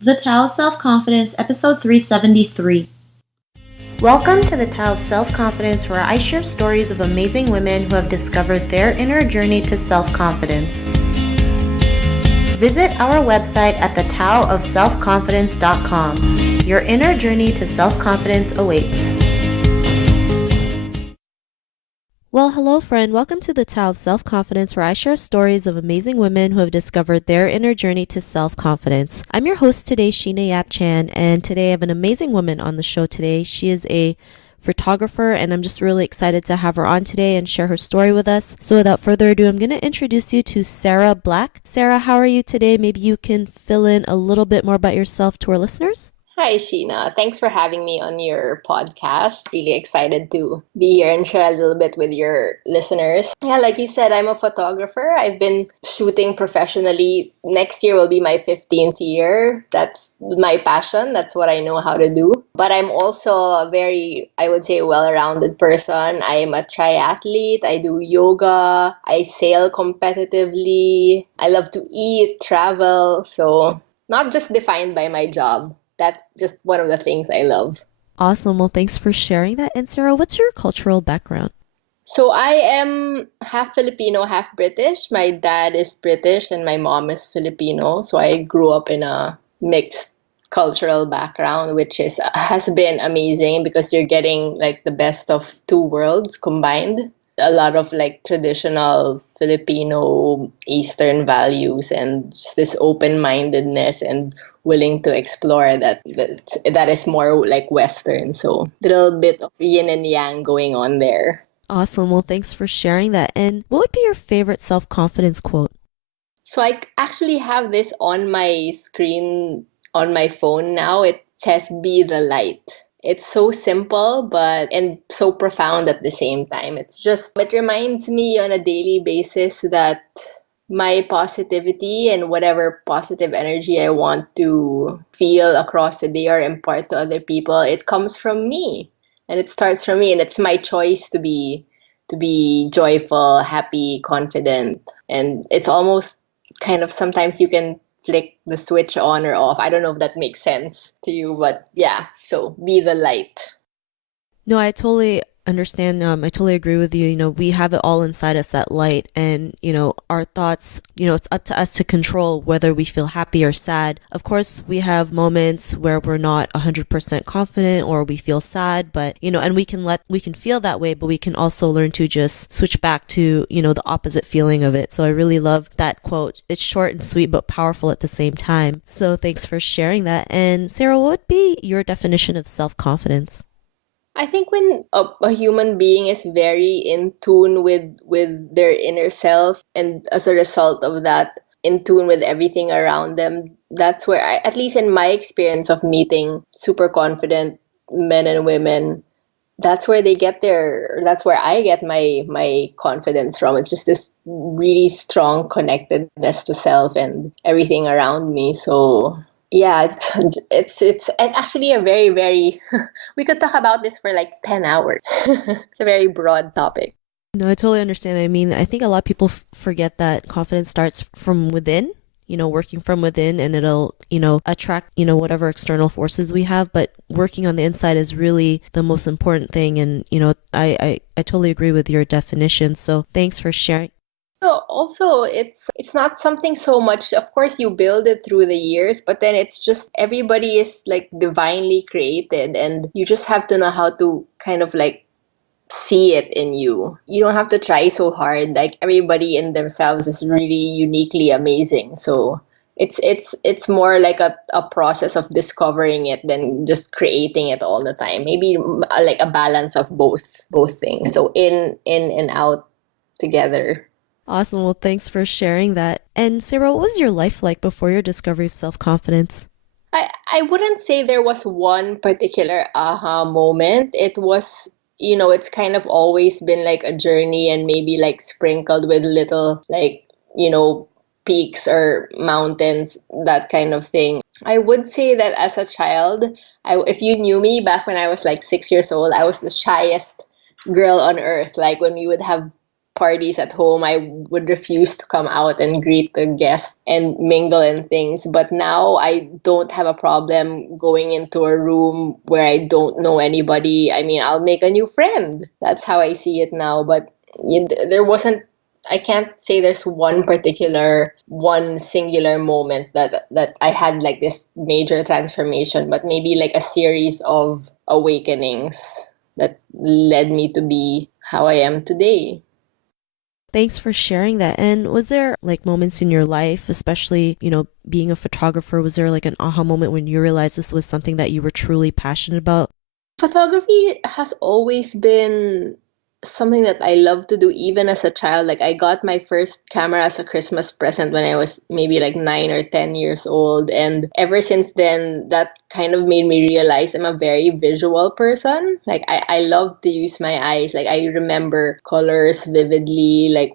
The Tao of Self-Confidence, episode 373. Welcome to the Tao of Self-Confidence, where I share stories of amazing women who have discovered their inner journey to self-confidence. Visit our website at thetaoofselfconfidence.com. Your inner journey to self-confidence awaits. Well, hello friend. Welcome to the Tao of Self-Confidence, where I share stories of amazing women who have discovered their inner journey to self-confidence. I'm your host today, Sheena Yap Chan, and today I have an amazing woman on the show today. She is a photographer, and I'm just really excited to have her on today and share her story with us. So without further ado, I'm going to introduce you to Sara Black. Sara, how are you today? Maybe you can fill in a little bit more about yourself to our listeners. Hi, Sheena. Thanks for having me on your podcast. Really excited to be here and share a little bit with your listeners. Yeah, like you said, I'm a photographer. I've been shooting professionally. Next year will be my 15th year. That's my passion. That's what I know how to do. But I'm also a very, I would say, well-rounded person. I am a triathlete. I do yoga. I sail competitively. I love to eat, travel. So not just defined by my job. That's just one of the things I love. Awesome. Well, thanks for sharing that. And Sara, what's your cultural background? So I am half Filipino, half British. My dad is British and my mom is Filipino. So I grew up in a mixed cultural background, which has been amazing because you're getting like the best of two worlds combined. A lot of like traditional Filipino Eastern values and just this open-mindedness and willing to explore that is more like Western. So a little bit of yin and yang going on there. Awesome. Well, thanks for sharing that. And what would be your favorite self-confidence quote? So I actually have this on my screen on my phone now. It says "Be the light." It's so simple and so profound at the same time. It reminds me on a daily basis that my positivity and whatever positive energy I want to feel across the day or impart to other people, it comes from me. And it starts from me, and it's my choice to be joyful, happy, confident. And it's almost kind of sometimes you can flick the switch on or off. I don't know if that makes sense to you, but yeah. So be the light. No, I totally understand. I totally agree with you. We have it all inside us, that light, and, our thoughts, it's up to us to control whether we feel happy or sad. Of course, we have moments where we're not 100% confident or we feel sad, but, and we can feel that way, but we can also learn to just switch back to, the opposite feeling of it. So I really love that quote. It's short and sweet, but powerful at the same time. So thanks for sharing that. And Sara, what would be your definition of self-confidence? I think when a human being is very in tune with their inner self, and as a result of that, in tune with everything around them, that's where at least in my experience of meeting super confident men and women, that's where I get my confidence from. It's just this really strong connectedness to self and everything around me. So yeah, it's and actually a very, very we could talk about this for like 10 hours. It's a very broad topic. No, I totally understand. I mean, I think a lot of people forget that confidence starts from within, working from within, and it'll, attract, whatever external forces we have. But working on the inside is really the most important thing. And, I totally agree with your definition. So thanks for sharing. So also it's not something so much, of course you build it through the years, but then it's just everybody is like divinely created and you just have to know how to kind of like see it in you. You don't have to try so hard. Like everybody in themselves is really uniquely amazing. So it's more like a process of discovering it than just creating it all the time. Maybe like a balance of both things. So in and out together. Awesome. Well, thanks for sharing that. And Sarah, what was your life like before your discovery of self-confidence? I wouldn't say there was one particular aha moment. It was, it's kind of always been like a journey and maybe like sprinkled with little like, peaks or mountains, that kind of thing. I would say that as a child, if you knew me back when I was like 6 years old, I was the shyest girl on earth. Like when we would have parties at home, I would refuse to come out and greet the guests and mingle and things. But now I don't have a problem going into a room where I don't know anybody. I mean, I'll make a new friend. That's how I see it now. But there wasn't, I can't say there's one singular moment that I had like this major transformation, but maybe like a series of awakenings that led me to be how I am today. Thanks for sharing that. And was there like moments in your life, especially, being a photographer, was there like an aha moment when you realized this was something that you were truly passionate about? Photography has always been something that I love to do even as a child. Like I got my first camera as a Christmas present when I was maybe like 9 or 10 years old. And ever since then, that kind of made me realize I'm a very visual person. Like I love to use my eyes. Like I remember colors vividly, like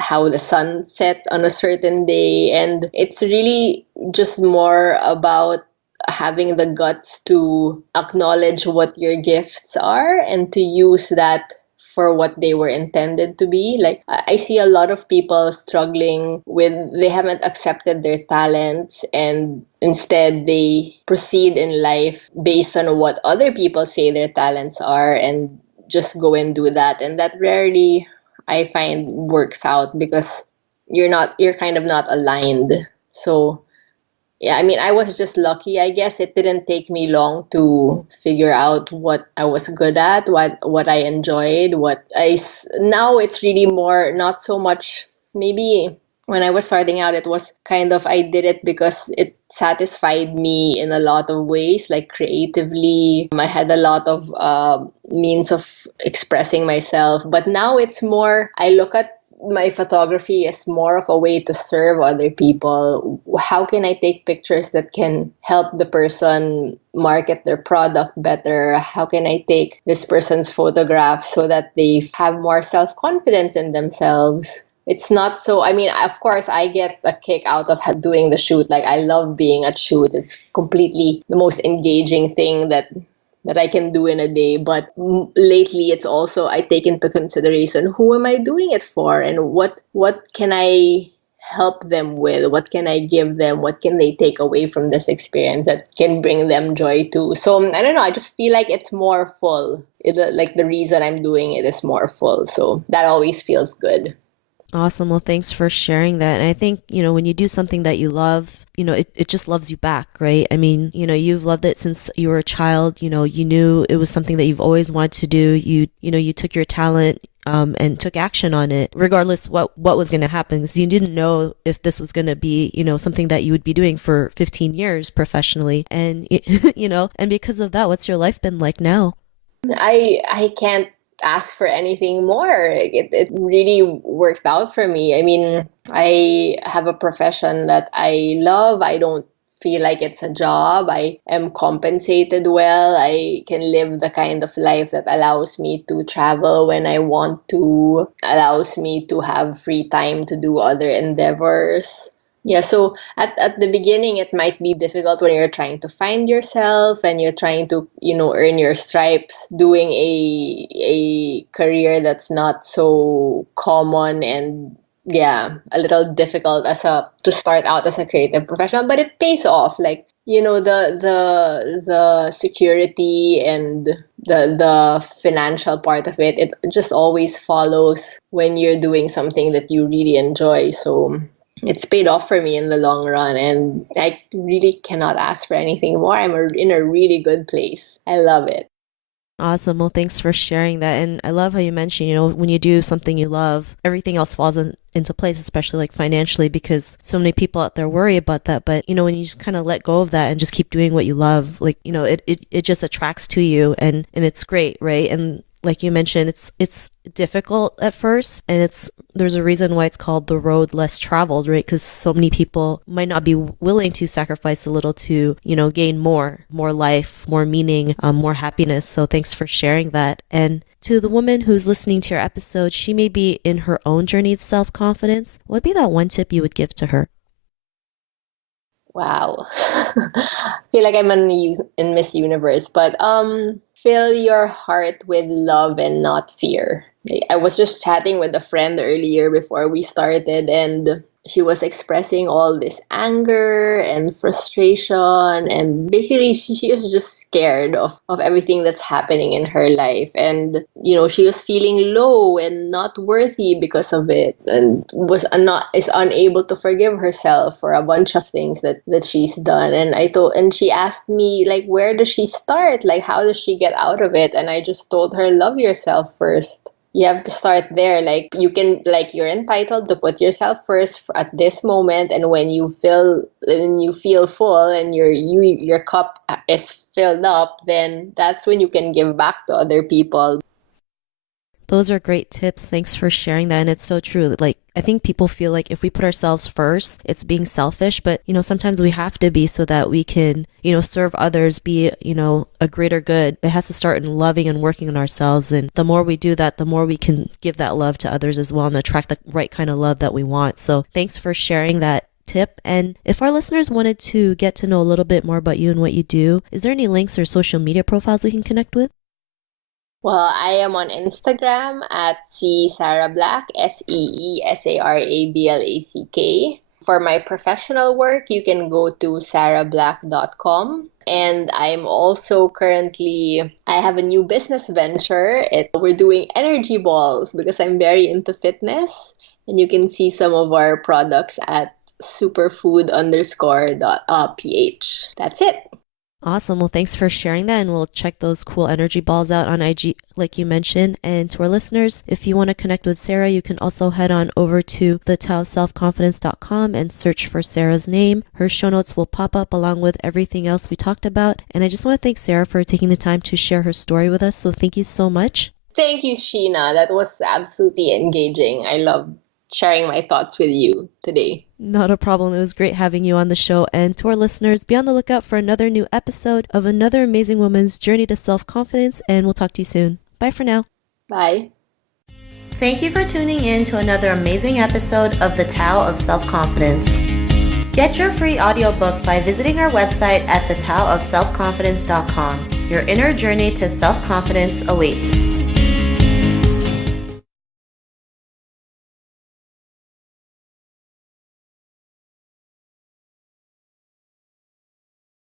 how the sun set on a certain day. And it's really just more about having the guts to acknowledge what your gifts are and to use that for what they were intended to be. Like I see a lot of people struggling with they haven't accepted their talents and instead they proceed in life based on what other people say their talents are and just go and do that. And that rarely I find works out because you're kind of not aligned. So yeah, I mean, I was just lucky, I guess. It didn't take me long to figure out what I was good at, what I enjoyed, now it's really more not so much maybe when I was starting out it was kind of I did it because it satisfied me in a lot of ways, like creatively. I had a lot of means of expressing myself, but now it's more I look at my photography is more of a way to serve other people. How can I take pictures that can help the person market their product better? How can I take this person's photographs so that they have more self-confidence in themselves? It's not so, I mean, of course, I get a kick out of doing the shoot. Like, I love being at shoot. It's completely the most engaging thing that I can do in a day. But lately, it's also I take into consideration who am I doing it for, and what can I help them with? What can I give them? What can they take away from this experience that can bring them joy too? So I don't know. I just feel like it's more full. Like the reason I'm doing it is more full. So that always feels good. Awesome. Well, thanks for sharing that. And I think, when you do something that you love, it just loves you back, right? I mean, you've loved it since you were a child. You knew it was something that you've always wanted to do. You took your talent, and took action on it, regardless what was going to happen, because you didn't know if this was going to be, something that you would be doing for 15 years professionally. And, and because of that, what's your life been like now? I can't ask for anything more. It really worked out for me. I mean, I have a profession that I love. I don't feel like it's a job. I am compensated well. I can live the kind of life that allows me to travel when I want to, allows me to have free time to do other endeavors. Yeah, so at the beginning, it might be difficult when you're trying to find yourself and you're trying to, earn your stripes doing a career that's not so common and yeah, a little difficult to start out as a creative professional, but it pays off. Like, the security and the financial part of it just always follows when you're doing something that you really enjoy. So it's paid off for me in the long run, and I really cannot ask for anything more. In a really good place. I love it. Awesome. Well, thanks for sharing that. And I love how you mentioned, when you do something you love, everything else falls into place, especially like financially, because so many people out there worry about that. But, when you just kind of let go of that and just keep doing what you love, like, it just attracts to you and it's great, right? And like you mentioned, it's difficult at first, and there's a reason why it's called the road less traveled, right? Because so many people might not be willing to sacrifice a little to gain more life, more meaning, more happiness. So thanks for sharing that. And to the woman who's listening to your episode, she may be in her own journey of self-confidence. What would be that one tip you would give to her? Wow. I feel like I'm in Miss Universe, but fill your heart with love and not fear. I was just chatting with a friend earlier before we started, and she was expressing all this anger and frustration, and basically she was just scared of everything that's happening in her life. And she was feeling low and not worthy because of it, and not is unable to forgive herself for a bunch of things that she's done. And she asked me, like, where does she start? Like, how does she get out of it? And I just told her, love yourself first. You have to start there. Like, you're entitled to put yourself first at this moment, and when you feel full and your cup is filled up, then that's when you can give back to other people. Those are great tips. Thanks for sharing that. And it's so true. Like, I think people feel like if we put ourselves first, it's being selfish. But, sometimes we have to be so that we can, serve others, be, a greater good. It has to start in loving and working on ourselves. And the more we do that, the more we can give that love to others as well and attract the right kind of love that we want. So thanks for sharing that tip. And if our listeners wanted to get to know a little bit more about you and what you do, is there any links or social media profiles we can connect with? Well, I am on Instagram at Sara Black, SeeSarablack. For my professional work, you can go to sarablack.com. And I have a new business venture. We're doing energy balls because I'm very into fitness. And you can see some of our products at superfood_ph. That's it. Awesome. Well, thanks for sharing that. And we'll check those cool energy balls out on IG, like you mentioned. And to our listeners, if you want to connect with Sara, you can also head on over to thetaoofselfconfidence.com and search for Sara's name. Her show notes will pop up along with everything else we talked about. And I just want to thank Sara for taking the time to share her story with us. So thank you so much. Thank you, Sheena. That was absolutely engaging. I love sharing my thoughts with you today. Not a problem. It was great having you on the show. And to our listeners, be on the lookout for another new episode of another amazing woman's journey to self-confidence. And we'll talk to you soon. Bye for now. Bye. Thank you for tuning in to another amazing episode of The Tao of Self-Confidence. Get your free audiobook by visiting our website at thetaoofselfconfidence.com. Your inner journey to self-confidence awaits.